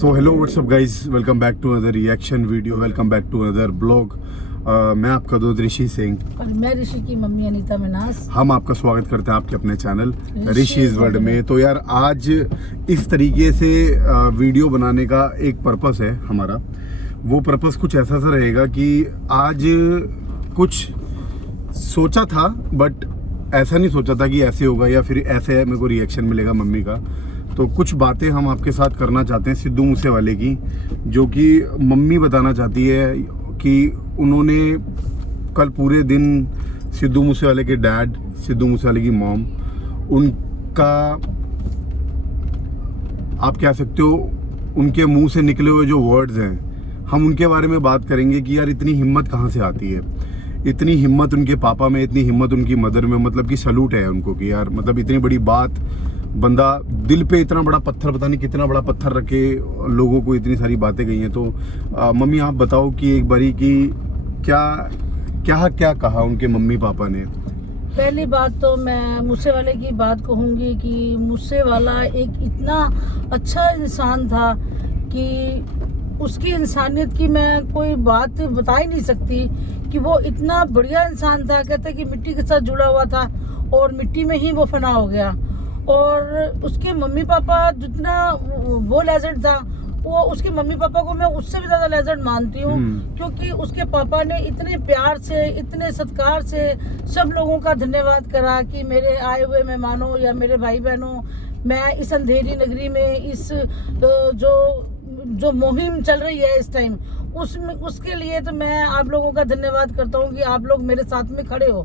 तो hello what's up guys, welcome back to another reaction video, welcome back to another blog. मैं आपका दोस्त ऋषि सिंह और मैं ऋषि की मम्मी अनीता मिनास। हम आपका स्वागत करते हैं आपके अपने चैनल ऋषि's वर्ल्ड में। तो यार आज इस तरीके से वीडियो बनाने का एक पर्पस है हमारा। वो पर्पस कुछ ऐसा सा रहेगा कि आज कुछ सोचा था बट ऐसा नहीं सोचा था कि ऐसे होगा या फिर ऐसे मेरे को रिएक्शन मिलेगा मम्मी का। तो कुछ बातें हम आपके साथ करना चाहते हैं सिद्धू मूसेवाले की, जो कि मम्मी बताना चाहती है कि उन्होंने कल पूरे दिन सिद्धू मूसेवाले के डैड, सिद्धू मूसेवाले की मॉम, उनका आप कह सकते हो उनके मुंह से निकले हुए जो वर्ड्स हैं, हम उनके बारे में बात करेंगे कि यार इतनी हिम्मत कहाँ से आती है। इतनी हिम्मत उनके पापा में, इतनी हिम्मत उनकी मदर में, मतलब कि सैल्यूट है उनको कि यार मतलब इतनी बड़ी बात, बंदा दिल पे इतना बड़ा पत्थर, पता नहीं कितना बड़ा पत्थर रखे लोगों को इतनी सारी बातें कही हैं। तो मम्मी आप बताओ कि एक बारी कि क्या क्या क्या कहा उनके मम्मी पापा ने। पहली बात तो मैं मूसेवाले की बात कहूँगी कि मूसेवाला एक इतना अच्छा इंसान था कि उसकी इंसानियत की मैं कोई बात बता ही नहीं सकती कि वो इतना बढ़िया इंसान था। कहते कि मिट्टी के साथ जुड़ा हुआ था और मिट्टी में ही वो फना हो गया। और उसके मम्मी पापा जितना वो लेजेंड था, वो उसके मम्मी पापा को मैं उससे भी ज़्यादा लेजेंड मानती हूँ, क्योंकि उसके पापा ने इतने प्यार से, इतने सत्कार से सब लोगों का धन्यवाद करा कि मेरे आए हुए मेहमानों या मेरे भाई बहनों, मैं इस अंधेरी नगरी में इस जो मुहिम चल रही है इस टाइम, उसके लिए तो मैं आप लोगों का धन्यवाद करता हूँ कि आप लोग मेरे साथ में खड़े हो।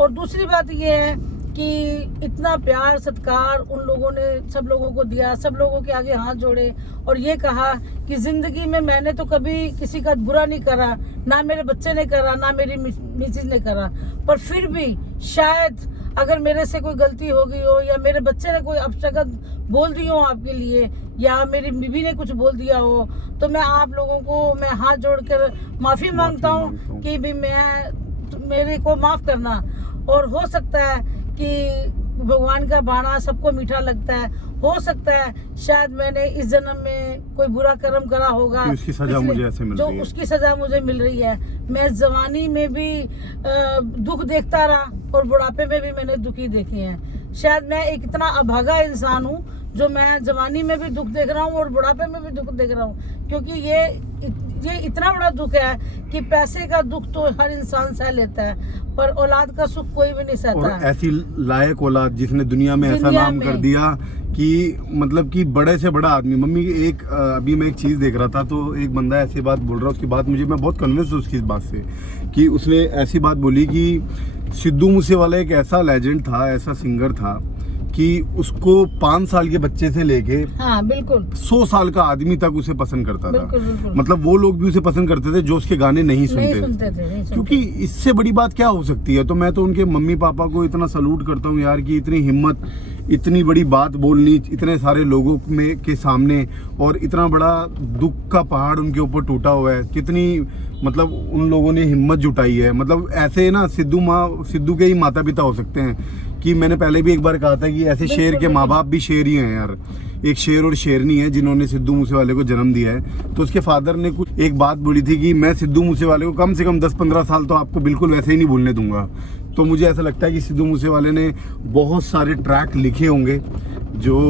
और दूसरी बात ये है कि इतना प्यार सत्कार उन लोगों ने सब लोगों को दिया, सब लोगों के आगे हाथ जोड़े और ये कहा कि जिंदगी में मैंने तो कभी किसी का बुरा नहीं करा, ना मेरे बच्चे ने करा, ना मेरी मिसेज ने करा, पर फिर भी शायद अगर मेरे से कोई गलती हो गई हो या मेरे बच्चे ने कोई अपशब्द बोल दी हो आपके लिए या मेरी बीवी ने कुछ बोल दिया हो, तो मैं आप लोगों को मैं हाथ जोड़कर माफी मांगता हूँ कि भी मेरे को माफ करना। और हो सकता है कि भगवान का बाणा सबको मीठा लगता है, हो सकता है शायद मैंने इस जन्म में कोई बुरा कर्म करा होगा, उसकी सजा मुझे ऐसे मिल रही है, उसकी सजा मुझे मिल रही है। मैं जवानी में भी दुख देखता रहा और बुढ़ापे में भी मैंने दुख ही देखे हैं। शायद मैं एक इतना अभागा इंसान हूँ जो मैं जवानी में भी दुख देख रहा हूँ और बुढ़ापे में भी दुख देख रहा हूँ, क्योंकि ये इतना बड़ा दुख है कि पैसे का दुख तो हर इंसान सह लेता है, पर औलाद का सुख कोई भी नहीं सहता। और ऐसी लायक औलाद जिसने दुनिया में ऐसा नाम कर दिया कि मतलब कि बड़े से बड़ा आदमी। मम्मी एक अभी मैं एक चीज देख रहा था तो एक बंदा ऐसी बात बोल रहा, उसकी बात मुझे, मैं बहुत कन्विंस हूँ उसकी इस बात से कि उसने ऐसी बात बोली कि सिद्धू मूसेवाला एक ऐसा लेजेंड था, ऐसा सिंगर था कि उसको 5 साल के बच्चे से लेके बिल्कुल 100 साल का आदमी तक उसे पसंद करता था। बिल्कुल। मतलब वो लोग भी उसे पसंद करते थे जो उसके गाने नहीं सुनते थे। क्योंकि इससे बड़ी बात क्या हो सकती है। तो मैं तो उनके मम्मी पापा को इतना सलूट करता हूँ यार कि इतनी हिम्मत, इतनी बड़ी बात बोलनी इतने सारे लोगों में के सामने, और इतना बड़ा दुख का पहाड़ उनके ऊपर टूटा हुआ है। कितनी मतलब उन लोगों ने हिम्मत जुटाई है। मतलब ऐसे ना सिद्धू के ही माता पिता हो सकते हैं कि मैंने पहले भी एक बार कहा था कि ऐसे शेर के माँ बाप भी शेर ही हैं यार। एक शेर और शेरनी है जिन्होंने सिद्धू मूसेवाले को जन्म दिया है। तो उसके फादर ने कुछ एक बात बोली थी कि मैं सिद्धू मूसेवाले को कम से कम 10-15 साल तो आपको बिल्कुल वैसे ही नहीं भूलने दूंगा। तो मुझे ऐसा लगता है कि सिद्धू मूसेवाले ने बहुत सारे ट्रैक लिखे होंगे जो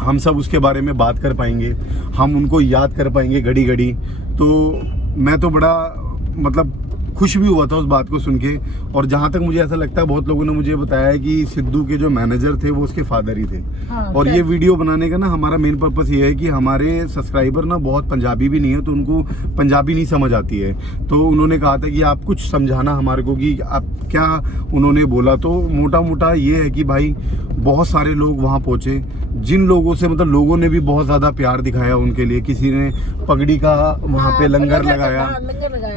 हम सब उसके बारे में बात कर पाएंगे, हम उनको याद कर पाएंगे घड़ी घड़ी। तो मैं तो बड़ा मतलब खुश भी हुआ था उस बात को सुन के। और जहाँ तक मुझे ऐसा लगता है, बहुत लोगों ने मुझे बताया है कि सिद्धू के जो मैनेजर थे वो उसके फादर ही थे। और ये वीडियो बनाने का ना हमारा मेन पर्पस ये है कि हमारे सब्सक्राइबर ना बहुत पंजाबी भी नहीं है, तो उनको पंजाबी नहीं समझ आती है। तो उन्होंने कहा था कि आप कुछ समझाना हमारे को कि आप क्या उन्होंने बोला। तो मोटा मोटा ये है कि भाई बहुत सारे लोग वहाँ पहुँचे, जिन लोगों से मतलब लोगों ने भी बहुत ज़्यादा प्यार दिखाया उनके लिए। किसी ने पगड़ी का वहाँ पे लंगर लगाया,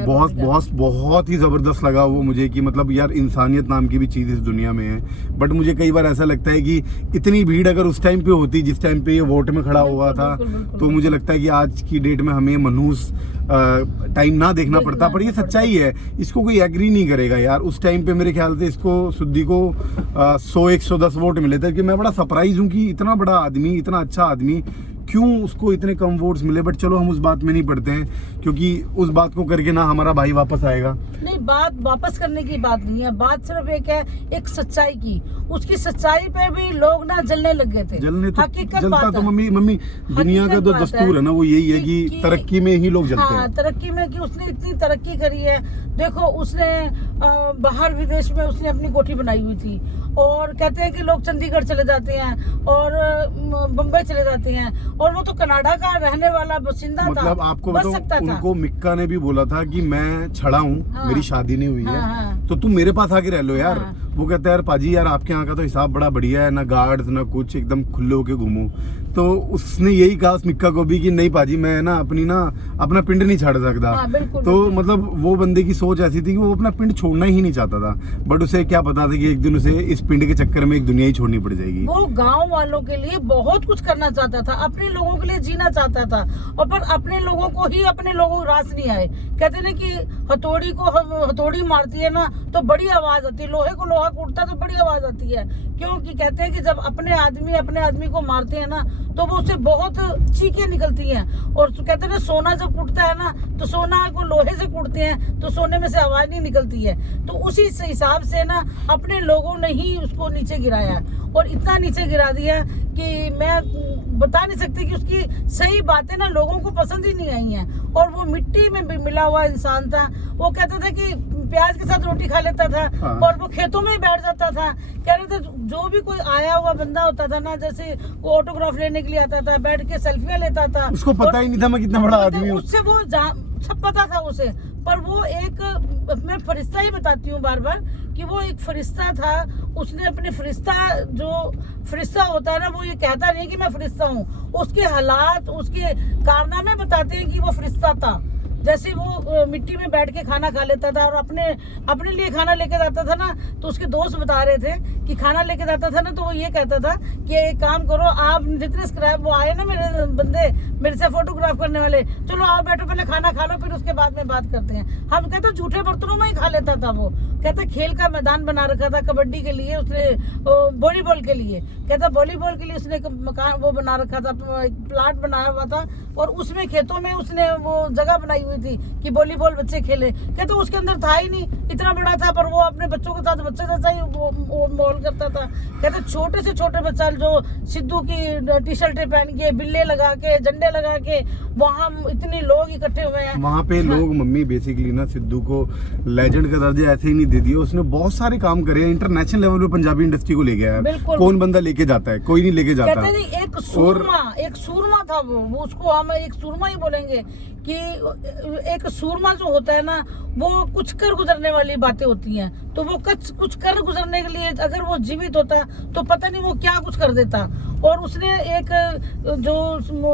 बहुत ही ज़बरदस्त लगा वो मुझे कि मतलब यार इंसानियत नाम की भी चीज़ इस दुनिया में है। बट मुझे कई बार ऐसा लगता है कि इतनी भीड़ अगर उस टाइम पे होती जिस टाइम पे ये वोट में खड़ा हुआ था, तो मुझे लगता है कि आज की डेट में हमें मनहूस टाइम ना देखना पड़ता। पर ये सच्चाई है, इसको कोई एग्री नहीं करेगा यार। उस टाइम पे मेरे ख्याल से इसको सिद्धू को 100-110 वोट मिले थे कि मैं बड़ा सरप्राइज हूँ कि इतना बड़ा आदमी, इतना अच्छा आदमी क्यों उसको इतने कम वोट्स मिले, बट चलो हम उस बात में नहीं पड़ते हैं, क्योंकि उस बात को करके ना हमारा भाई वापस आएगा। नहीं, बात वापस करने की बात नहीं है, बात सिर्फ एक है, एक सच्चाई की। उसकी सच्चाई पे भी लोग ना जलने लग गए थे। जलने तो हकीकत जलता बात तो है। मम्मी दुनिया का जो दस्तूर है ना वो यही है कि तरक्की में ही लोग जलते हाँ, हैं। तरक्की में कि उसने इतनी तरक्की करी है। देखो उसने बाहर विदेश में उसने अपनी कोठी बनाई हुई थी, और कहते हैं कि लोग चंडीगढ़ चले जाते हैं और बम्बई चले जाते हैं, और वो तो कनाडा का रहने वाला बासिंदा था, मतलब आपको बच बताऊं, सकता था। उनको मिक्का ने भी बोला था कि मैं छड़ा हूँ, हाँ। मेरी शादी नहीं हुई है, हाँ। तो तुम मेरे पास आके रह लो यार। हाँ। वो कहता है यार पाजी यार आपके यहाँ का तो हिसाब बड़ा बढ़िया है, ना गार्ड्स ना कुछ, एकदम खुले होके घूमो। तो उसने यही कहा उस मिक्का को भी कि नहीं पाजी मैं ना अपना पिंड नहीं छाड़ सकता। हाँ, बिल्कुल, तो मतलब वो बंदे की सोच ऐसी थी कि वो अपना पिंड छोड़ना ही नहीं चाहता था, बट उसे क्या पता था कि एक दिन उसे इस पिंड के चक्कर में एक दुनिया ही छोड़नी पड़ जाएगी। वो गांव वालों के लिए बहुत कुछ करना चाहता था, अपने लोगों के लिए जीना चाहता था, और पर अपने लोगों को ही अपने लोगों को रास नहीं आए। कहते ना कि हथौड़ी मारती है ना तो बड़ी आवाज आती है, लोहे को लोहा कूटता तो बड़ी आवाज आती है। क्योंकि कहते हैं कि जब अपने आदमी को मारते हैं ना तो वो उससे बहुत चीखें निकलती हैं, और कहते हैं ना सोना जब कूटता है ना तो सोना को लोहे से कूटते हैं तो सोने में से आवाज नहीं निकलती है। तो उसी हिसाब से ना अपने लोगों ने ही उसको नीचे गिराया, और इतना नीचे गिरा दिया कि मैं बता नहीं सकती कि उसकी सही बातें ना लोगों को पसंद ही नहीं आई हैं। और वो मिट्टी में मिला हुआ इंसान था। वो कहता था कि प्याज के साथ रोटी खा लेता था। हाँ। और वो खेतों में ही बैठ जाता था। कह रहे थे जो भी कोई आया हुआ बंदा होता था ना, जैसे वो ऑटोग्राफ लेने के लिए आता था, बैठ के सेल्फियां लेता था, उसको पता ही नहीं था मैं कितना बड़ा आदमी हूँ। उससे वो सब पता था उसे, पर वो एक, मैं फरिश्ता ही बताती हूँ बार बार कि वो एक फरिश्ता था। उसने अपने फरिश्ता होता है ना, वो ये कहता नहीं कि मैं फरिश्ता हूँ, उसके हालात उसके कारनामे बताते हैं कि वो फरिश्ता था। जैसे वो मिट्टी में बैठ के खाना खा लेता था, और अपने लिए खाना लेके जाता था ना, तो उसके दोस्त बता रहे थे कि खाना लेके जाता था ना तो वो ये कहता था कि एक काम करो, आप जितने स्क्रैप वो आए ना मेरे बंदे मेरे से फोटोग्राफ करने वाले, चलो आओ बैठो पहले खाना खा लो फिर उसके बाद में बात करते हैं। हम कहते झूठे बर्तनों में ही खा लेता था। वो कहता खेल का मैदान बना रखा था कबड्डी के लिए, उसने वॉलीबॉल के लिए, कहता वॉलीबॉल के लिए उसने एक मकान वो बना रखा था, एक प्लाट बनाया हुआ था, और उसमें खेतों में उसने वो जगह बनाई हुई थी कि वॉलीबॉल बच्चे खेले। कहते उसके अंदर था ही नहीं, इतना बड़ा था पर वो अपने बच्चों के साथ बच्चे जैसा ही वो माहौल करता था। कहते छोटे से छोटे बच्चा जो सिद्धू की टी शर्टें पहन के, बिल्ले लगा के, झंडे लगा के, वहाँ इतने लोग इकट्ठे हुए हैं वहाँ पे। हाँ। लोग मम्मी बेसिकली ना सिद्धू को लेजेंड का दर्जा ऐसे ही नहीं दे दिया, उसने बहुत सारे काम करे, इंटरनेशनल लेवल पे पंजाबी इंडस्ट्री को ले गया है। कौन बंदा लेके जाता है? कोई नहीं लेके जाता। कहते नहीं, एक सूरमा था वो उसको हम एक सूरमा ही बोलेंगे कि एक सूरमा जो होता है ना वो कुछ कर गुजरने वाली बातें होती हैं। तो वो कुछ कर गुजरने के लिए अगर वो जीवित होता तो पता नहीं वो क्या कुछ कर देता। और उसने एक जो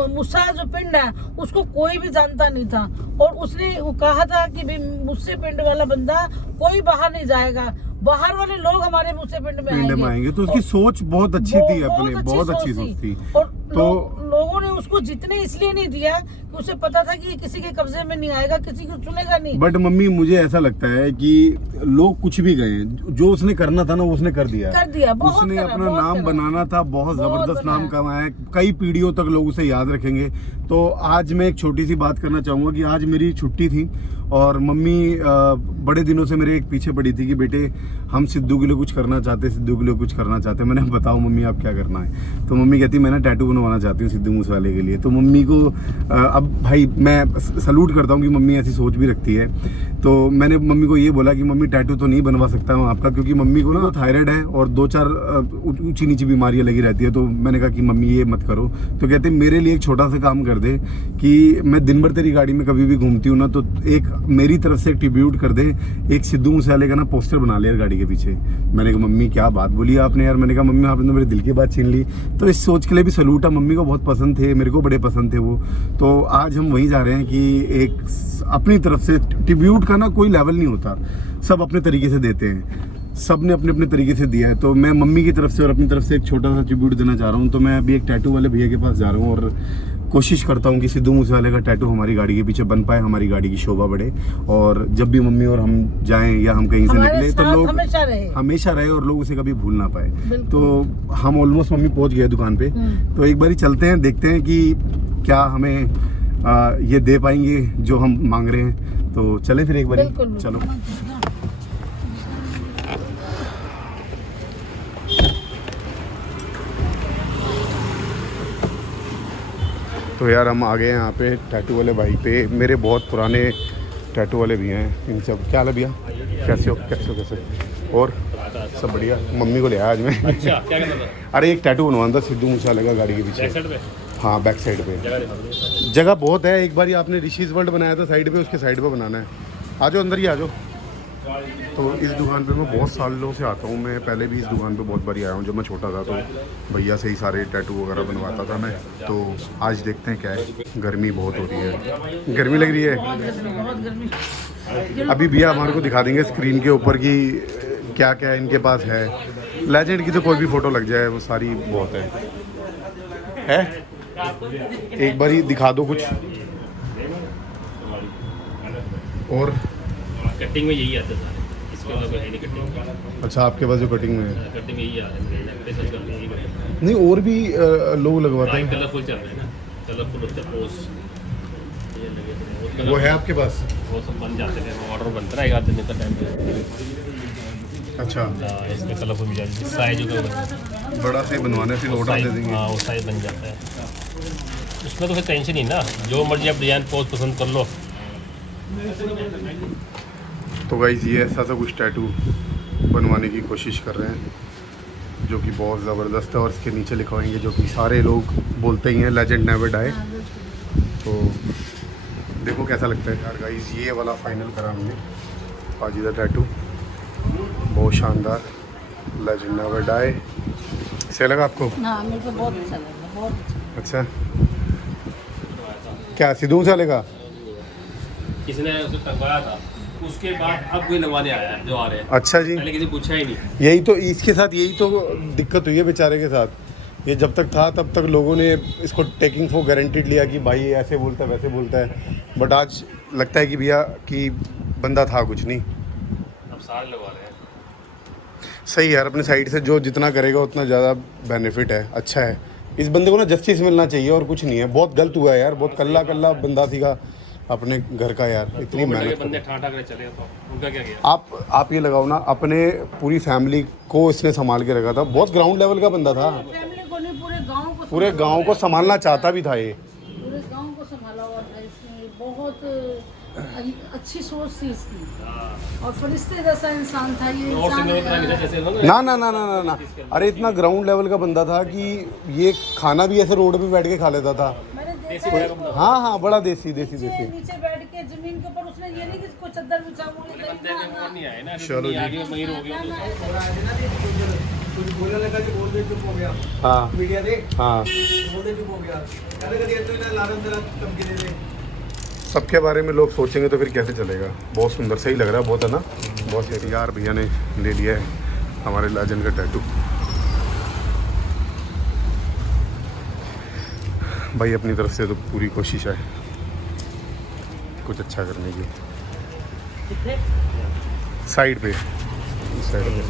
मूसा जो पिंड है उसको कोई भी जानता नहीं था, और उसने वो कहा था कि मुझसे पिंड वाला बंदा कोई बाहर नहीं जाएगा, बाहर वाले लोग हमारे मुझसे पिंड में आएंगे। तो उसकी सोच बहुत अच्छी थी, अपने बहुत अच्छी सोच थी। और तो लोगों ने उसको जितने इसलिए नहीं दिया कि उसे पता था कि किसी के कब्जे में नहीं आएगा, किसी को सुनेगा नहीं। बट मम्मी मुझे ऐसा लगता है कि लोग कुछ भी गए, जो उसने करना था ना वो उसने कर दिया। उसने अपना नाम बनाना था, बहुत जबरदस्त नाम कमाया, कई पीढ़ियों तक लोग उसे याद रखेंगे। तो आज मैं एक छोटी सी बात करना चाहूंगा कि आज मेरी छुट्टी थी, और मम्मी बड़े दिनों से मेरे एक पीछे पड़ी थी कि बेटे हम सिद्धू के लिए कुछ करना चाहते। मैंने बताओ मम्मी आप क्या करना है? तो मम्मी कहती मैं ना टैटू बनवाना चाहती हूँ सिद्धू मूसेवाले के लिए। तो मम्मी को अब भाई मैं सलूट करता हूँ कि मम्मी ऐसी सोच भी रखती है। तो मैंने मम्मी को ये बोला कि मम्मी टैटू तो नहीं बनवा सकता हूँ आपका, क्योंकि मम्मी को ना थायराइड है और 2-4 ऊंची नीची बीमारियाँ लगी रहती है। तो मैंने कहा कि मम्मी ये मत करो। तो कहते मेरे लिए एक छोटा सा काम कर दे कि मैं दिन भर तेरी गाड़ी में कभी भी घूमती हूँ ना, तो एक मेरी तरफ से एक ट्रिब्यूट कर दे, एक सिद्धू मूसेवाले का ना पोस्टर बना ले यार गाड़ी के पीछे। मैंने कहा मम्मी क्या बात बोली आपने यार? मैंने कहा मम्मी आपने तो मेरे दिल की बात छीन ली। तो इस सोच के लिए भी सलूट है, मम्मी को बहुत पसंद थे, मेरे को बड़े पसंद थे वो। तो आज हम वहीं जा रहे हैं कि एक अपनी तरफ से ट्रिब्यूट का ना कोई लेवल नहीं होता, सब अपने तरीके से देते हैं। सब ने अपने अपने तरीके से दिया है। तो मैं मम्मी की तरफ से और अपनी तरफ से एक छोटा सा ट्रिब्यूट देना चाह रहा हूँ। तो मैं अभी एक टैटू वाले भैया के पास जा रहा हूँ और कोशिश करता हूँ कि सिद्धू मूसेवाले का टैटू हमारी गाड़ी के पीछे बन पाए, हमारी गाड़ी की शोभा बढ़े, और जब भी मम्मी और हम जाएं या हम कहीं से निकले तो लोग हमेशा रहे और लोग उसे कभी भूल ना पाए। तो हम ऑलमोस्ट मम्मी पहुँच गए दुकान पे, तो एक बार चलते हैं, देखते हैं कि क्या हमें ये दे पाएंगे जो हम मांग रहे हैं। तो चले फिर एक बार, चलो। तो यार हम आ गए हैं यहाँ पे टैटू वाले भाई पे। मेरे बहुत पुराने टैटू वाले भी हैं। इन सब क्या हाल है भैया, कैसे हो? और सब बढ़िया। मम्मी को ले आया आज मैं। अच्छा, क्या करना था? अरे एक टैटू बनवाना था सिद्धू मूसेवाले का गाड़ी के पीछे। हाँ, बैक साइड पे जगह बहुत है। एक बार आपने ऋषिज वर्ल्ड बनाया था साइड पे, उसके साइड पे बनाना है। आ जाओ, अंदर ही आ जाओ। तो इस दुकान पे मैं बहुत सालों से आता हूँ। मैं पहले भी इस दुकान पे बहुत बारी आया हूँ। जब मैं छोटा था तो भैया से ही सारे टैटू वगैरह बनवाता था मैं। तो आज देखते हैं क्या है। गर्मी बहुत हो रही है, गर्मी लग रही है बहुत गर्मी। अभी भैया हमारे को दिखा देंगे स्क्रीन के ऊपर कि क्या क्या इनके पास है। लेजेंड की तो कोई भी फ़ोटो लग जाए, वो सारी बहुत है। एक बार ही दिखा दो कुछ। और कटिंग में यही आता है, इसके अलावा कोई है नहीं कटिंग। अच्छा, आपके पास जो कटिंग में है? कटिंग में यही आ रहा है। नहीं, और भी लोग लगवाते हैं। कलरफुल चल रहा है ना, कलरफुल होता है पोस्ट, वो है आपके पास? वो सब बन जाते हैं, ऑर्डर बनता है एक आध दिन का टाइम पे। अच्छा, इसमें कलरफुल मिल जाएगी, साइज होगा बड़ा से बनवाने फिर ऑर्डर दे देंगे। हाँ, वो साइज बन जाता है। उसमें तो फिर टेंशन ही ना, जो मर्जी आप डिज़ाइन पोस्ट पसंद कर लो। तो गाइस ये ऐसा सा कुछ टैटू बनवाने की कोशिश कर रहे हैं, जो कि बहुत ज़बरदस्त है। और इसके नीचे लिखवाएंगे, जो कि सारे लोग बोलते ही हैं, लेजेंड नेवर डाई। तो देखो कैसा लगता है यार। गाइस ये वाला फाइनल करा हमने, पाजीदा टैटू, बहुत शानदार, लेजेंड नेवर डाई। सही लगा आपको? हाँ, मेरे को बहुत अच्छा लगा, बहुत अच्छा। क्या सिद्धू मूसेवाले का? किसी ने उसे करवाया था, उसके बाद अब कोई लगवाने आया है जो आ रहे हैं। अच्छा जी, पहले किसी पूछा ही नहीं। यही तो इसके साथ यही तो दिक्कत हुई है बेचारे के साथ। ये जब तक था तब तक लोगों ने इसको टेकिंग फॉर गारंटेड लिया कि भाई ये ऐसे बोलता है वैसे बोलता है। बट आज लगता है कि भैया कि बंदा था कुछ नहीं। अब सारे लगवा रहे हैं। सही यार, अपने साइड से जो जितना करेगा उतना ज़्यादा बेनिफिट है, अच्छा है। इस बंदे को ना जस्टिस मिलना चाहिए और कुछ नहीं है। बहुत गलत हुआ है यार, बहुत कल्ला बंदा सीगा अपने घर का यार। इतनी मेहनत बंदे ठाठा करे चले तो उनका क्या किया? आप ये लगाओ ना, अपने पूरी फैमिली को इसने संभाल के रखा था। बहुत ग्राउंड लेवल का बंदा था, फैमिली को नहीं, पूरे गांव को संभालना चाहता भी था। ये पूरे गांव को संभाला हुआ था इसने। बहुत अच्छी सोच थी इसकी, और फरिश्ते जैसा इंसान था ये। ना ना ना ना ना ना, अरे इतना ग्राउंड लेवल का बंदा था कि ये खाना भी ऐसे रोड पे बैठ के खा लेता था। हाँ हाँ, बड़ा देसी। नीचे बैठ के जमीन के ऊपर, उसने ये नहीं कि कोई चद्दर बिछा हुआ। चलो जी, महीर हो गया। कुछ बोलने लगा कि बोल दे, चुप हो गया। हाँ मीडिया दे, हाँ, बोल दे, चुप हो गया। कभी तो इतना लालच जरा धमकी दे दे। सबके बारे में लोग सोचेंगे तो फिर कैसे चलेगा। बहुत सुंदर, सही लग रहा है बहुत, है ना? बहुत सही यार। भैया ने ले लिया है हमारे लेजेंड का टैटू। भाई अपनी तरफ से तो पूरी कोशिश है कुछ अच्छा करने की। साइड पे, साइड पे।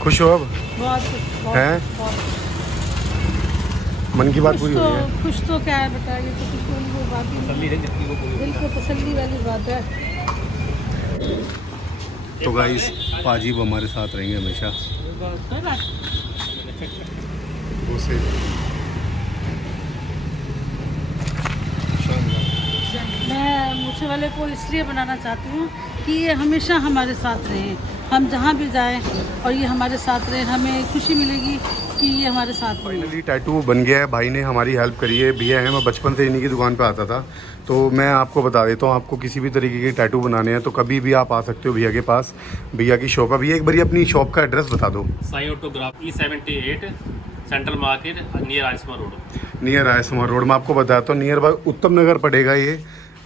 खुश हो अब? बहुत हैं? मन की बात पूरी हुई है। खुश तो क्या है बताइए, तो कुछ होने को बात ही नहीं। दिल को तसल्ली वाली बात है। तो गाइस पाजी वो हमारे साथ रहेंगे हमेशा। मैं मूसेवाले को इसलिए बनाना चाहती हूँ कि ये हमेशा हमारे साथ रहे। हम जहाँ भी जाएं और ये हमारे साथ रहे, हमें खुशी मिलेगी कि ये हमारे साथ रहे। फाइनली टैटू बन गया है। भाई ने हमारी हेल्प करी है। भैया है, मैं बचपन से इन्हीं की दुकान पे आता था। तो मैं आपको बता देता हूँ, आपको किसी भी तरीके के टैटू बनाने हैं तो कभी भी आप आ सकते हो भैया के पास, भैया की शॉप है। भैया एक बार अपनी शॉप का एड्रेस बता दो। Sai autograph E78 central market near Ayushman road. Near आयस्मा रोड मैं आपको बताता हूँ, नियर बाय उत्तम नगर पड़ेगा ये।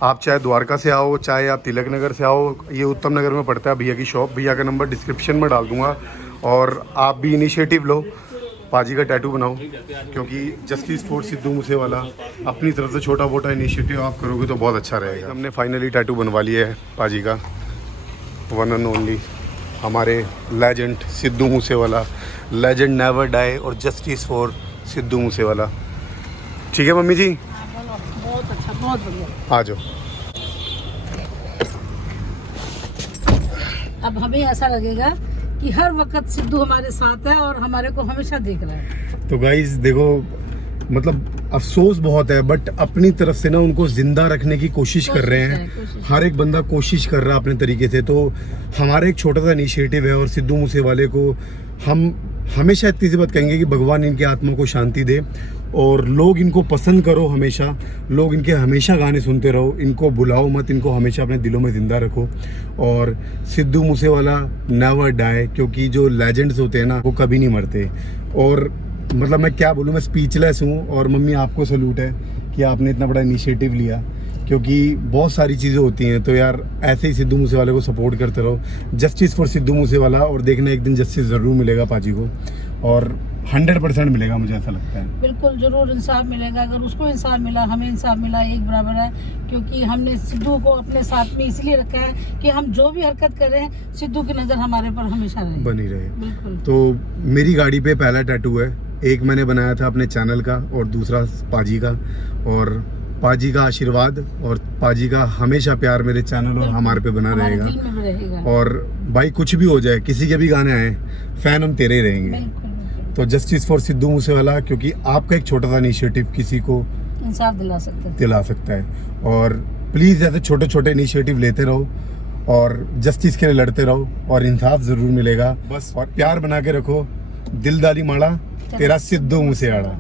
आप चाहे द्वारका से आओ चाहे आप तिलक नगर से आओ, ये उत्तम नगर में पड़ता है भैया की शॉप। भैया का नंबर डिस्क्रिप्शन में डाल दूंगा। और आप भी इनिशिएटिव लो, पाजी का टैटू बनाओ, क्योंकि जस्टिस फॉर सिद्धू मूसेवाला अपनी तरफ से छोटा मोटा इनिशिएटिव आप करोगे तो बहुत अच्छा रहेगा। हमने फाइनली टैटू बनवा लिया है पाजी का, वन एंड ओनली हमारे legend Sidhu Moosewala, legend never die और जस्टिस फॉर सिद्धू मूसेवाला। ठीक है मम्मी जी, हाँ, बोलो, बहुत अच्छा, बहुत बढ़िया। आ जाओ। अब हमें ऐसा लगेगा कि हर वक्त सिद्धू हमारे साथ है और हमारे को हमेशा देख रहा है। तो गाइस देखो, मतलब अफसोस बहुत है, बट अपनी तरफ से ना उनको जिंदा रखने की कोशिश कर रहे हैं। कोशिश। हर एक बंदा कोशिश कर रहा है अपने तरीके से। तो हमारा एक छोटा सा इनिशिएटिव है और सिद्धू मूसेवाले को हम हमेशा इतनी सी बात कहेंगे कि भगवान इनकी आत्मा को शांति दे और लोग इनको पसंद करो, हमेशा लोग इनके हमेशा गाने सुनते रहो, इनको बुलाओ मत, इनको हमेशा अपने दिलों में ज़िंदा रखो। और सिद्धू मूसेवाला नेवर डाई, क्योंकि जो लेजेंड्स होते हैं ना वो कभी नहीं मरते। और मतलब मैं क्या बोलूँ, मैं स्पीचलेस हूँ। और मम्मी आपको सैल्यूट है कि आपने इतना बड़ा इनिशिएटिव लिया, क्योंकि बहुत सारी चीज़ें होती हैं। तो यार ऐसे ही सिद्धू मूसेवाले को सपोर्ट करते रहो, जस्टिस फॉर सिद्धू मूसेवाला। और देखना एक दिन जस्टिस ज़रूर मिलेगा पाजी को, और 100% मिलेगा, मुझे ऐसा लगता है। बिल्कुल जरूर इंसाफ मिलेगा। अगर उसको इंसाफ मिला, हमें इंसाफ मिला, एक बराबर है। क्योंकि हमने सिद्धू को अपने साथ में इसलिए रखा है कि हम जो भी हरकत कर रहे हैं, सिद्धू की नज़र हमारे पर हमेशा रहे, बनी रहे। बिल्कुल। तो मेरी गाड़ी पे पहला टैटू है, एक मैंने बनाया था अपने चैनल का और दूसरा पाजी का। और पाजी का आशीर्वाद और पाजी का हमेशा प्यार मेरे चैनल और हमारे पे बना हमारे रहेगा। दिल में भी रहेगा। और भाई कुछ भी हो जाए, किसी के भी गाने आए, फैन हम तेरे ही रहेंगे। बिल्कुल, बिल्कुल। तो जस्टिस फॉर सिद्धू मूसेवाला, क्योंकि आपका एक छोटा सा इनिशिएटिव किसी को इंसाफ दिला सकते हैं। दिला सकता है। और प्लीज़ ऐसे छोटे छोटे इनिशिएटिव लेते रहो और जस्टिस के लिए लड़ते रहो और इंसाफ ज़रूर मिलेगा। बस और प्यार बना के रखो। दिलदारी माड़ा तेरा सिद्धू मूसेवाला।